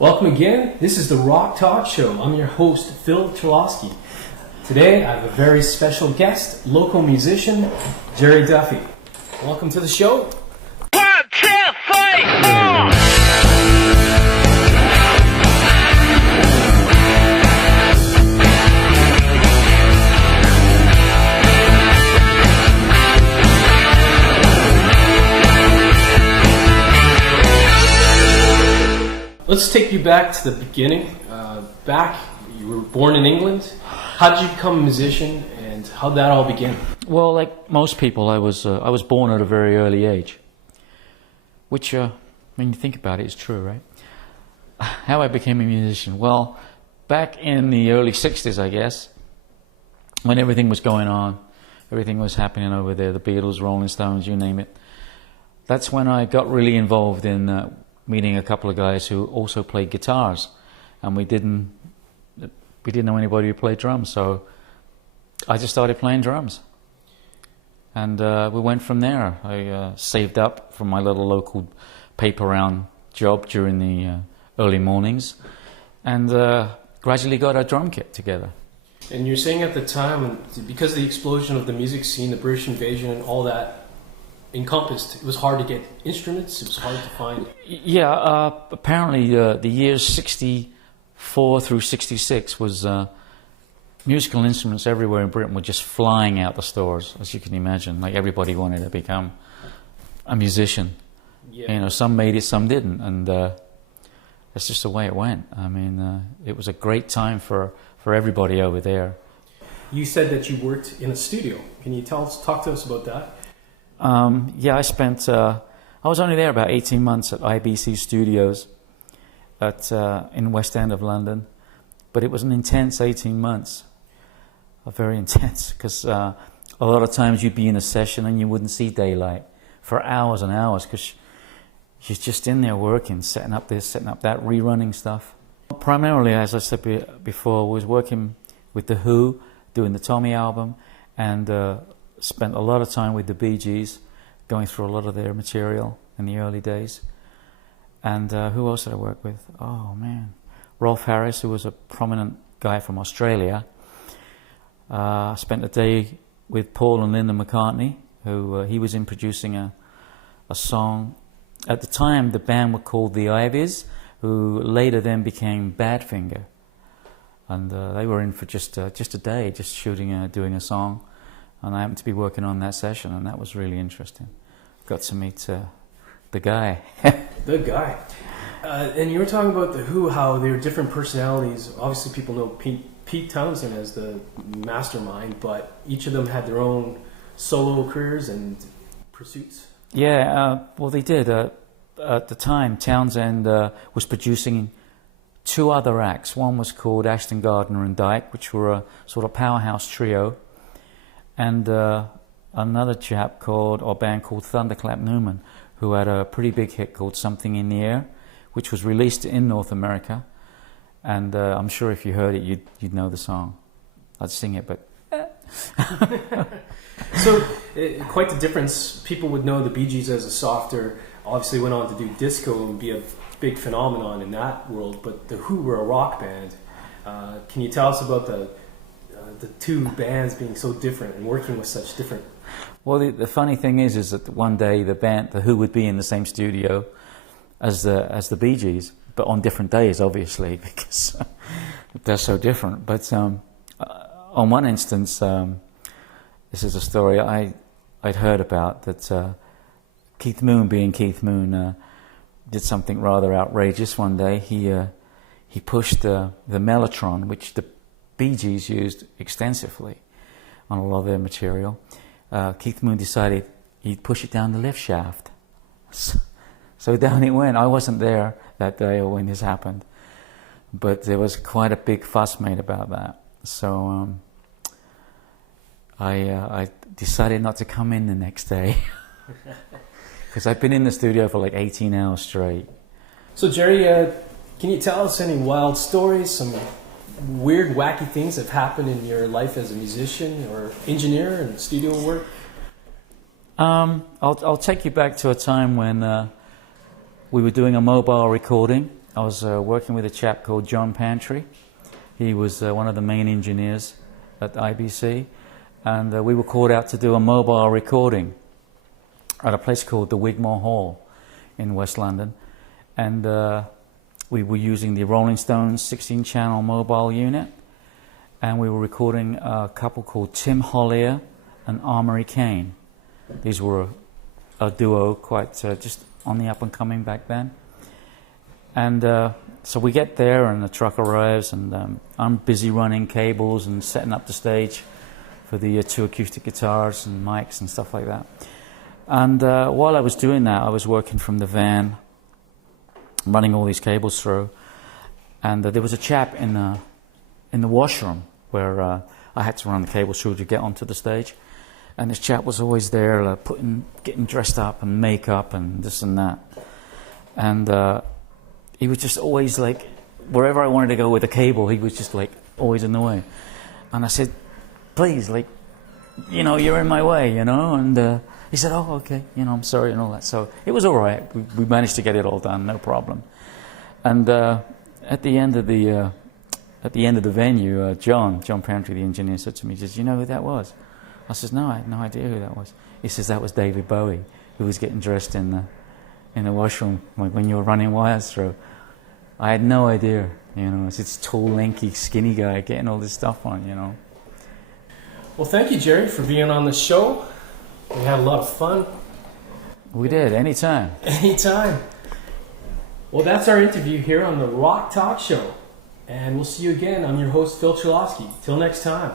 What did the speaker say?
Welcome again. This is the Rock Talk Show. I'm your host, Phil Chalosky. Today, I have a very special guest, local musician, Jerry Duffy. Welcome to the show. 1, 2, 3, 4! Let's take you back to the beginning. You were born in England. How did you become a musician, and how did that all begin? Well, like most people, I was born at a very early age, which, when you think about it, is true, right? How I became a musician? Well, back in the early 60s, I guess, when everything was going on, everything was happening over there, the Beatles, Rolling Stones, you name it, that's when I got really involved in meeting a couple of guys who also played guitars, and we didn't know anybody who played drums, so I just started playing drums, and we went from there. I saved up from my little local paper round job during the early mornings, and gradually got a drum kit together. And you're saying at the time, because of the explosion of the music scene, the British invasion and all that encompassed, it was hard to get instruments, it was hard to find. Yeah, apparently the years 64 through 66 was musical instruments everywhere in Britain were just flying out the stores, as you can imagine. Like, everybody wanted to become a musician. Yeah. You know, some made it, some didn't, and that's just the way it went. I mean, it was a great time for everybody over there. You said that you worked in a studio. Can you talk to us about that? Yeah, I was only there about 18 months at IBC Studios in West End of London, but it was an intense 18 months, very intense, because a lot of times you'd be in a session and you wouldn't see daylight for hours and hours, because you're just in there working, setting up this, setting up that, rerunning stuff. Primarily, as I said before, I was working with The Who, doing the Tommy album, and spent a lot of time with the Bee Gees, going through a lot of their material in the early days. And who else did I work with? Oh man, Rolf Harris, who was a prominent guy from Australia. I spent a day with Paul and Linda McCartney, who he was in producing a song. At the time, the band were called the Ivies, who later then became Badfinger. And they were in for just a day, just doing a song. And I happened to be working on that session, and that was really interesting. Got to meet the guy. The guy. And you were talking about The Who, how they were different personalities. Obviously, people know Pete Townsend as the mastermind, but each of them had their own solo careers and pursuits. Yeah, well, they did. At the time, Townsend was producing two other acts. One was called Ashton, Gardner and Dyke, which were a sort of powerhouse trio. And another band called Thunderclap Newman, who had a pretty big hit called Something in the Air, which was released in North America. And I'm sure if you heard it, you'd know the song. I'd sing it, but... So, quite the difference. People would know the Bee Gees as a softer, obviously went on to do disco and be a big phenomenon in that world, but the Who were a rock band. Can you tell us about the two bands being so different and working with such different... Well, the funny thing is that one day the Who would be in the same studio as the Bee Gees, but on different days, obviously, because they're so different. But on one instance, this is a story I'd heard about, that Keith Moon, being Keith Moon, did something rather outrageous one day. He pushed the mellotron, which the Bee Gees used extensively on a lot of their material. Keith Moon decided he'd push it down the lift shaft. So down it went. I wasn't there that day or when this happened, but there was quite a big fuss made about that. So I decided not to come in the next day, because I'd been in the studio for like 18 hours straight. So Jerry, can you tell us any wild stories, some weird, wacky things that have happened in your life as a musician or engineer and studio work? I'll take you back to a time when we were doing a mobile recording I was working with a chap called John Pantry. He was one of the main engineers at IBC, and we were called out to do a mobile recording at a place called the Wigmore Hall in West London, and we were using the Rolling Stones 16-channel mobile unit, and we were recording a couple called Tim Hollier and Armory Kane. These were a duo, quite just on the up and coming back then. And so we get there, and the truck arrives, and I'm busy running cables and setting up the stage for the 2 acoustic guitars and mics and stuff like that. And while I was doing that, I was working from the van, running all these cables through. And there was a chap in the washroom where I had to run the cables through to get onto the stage. And this chap was always there, getting dressed up and makeup and this and that. And he was just always like, wherever I wanted to go with the cable, he was just like always in the way. And I said, please, like, you know, you're in my way, you know. And he said, oh, okay, you know, I'm sorry and all that. So it was all right. We managed to get it all done, no problem. And at the end of the venue, John Pantry, the engineer, said to me, he says, you know who that was? I says, no, I had no idea who that was. He says, that was David Bowie, who was getting dressed in the washroom when you were running wires through. I had no idea, you know. It's this tall, lanky, skinny guy getting all this stuff on, you know. Well, thank you, Jerry, for being on the show. We had a lot of fun. We did, anytime. Anytime. Well, that's our interview here on the Rock Talk Show. And we'll see you again. I'm your host, Phil Chalosky. Till next time.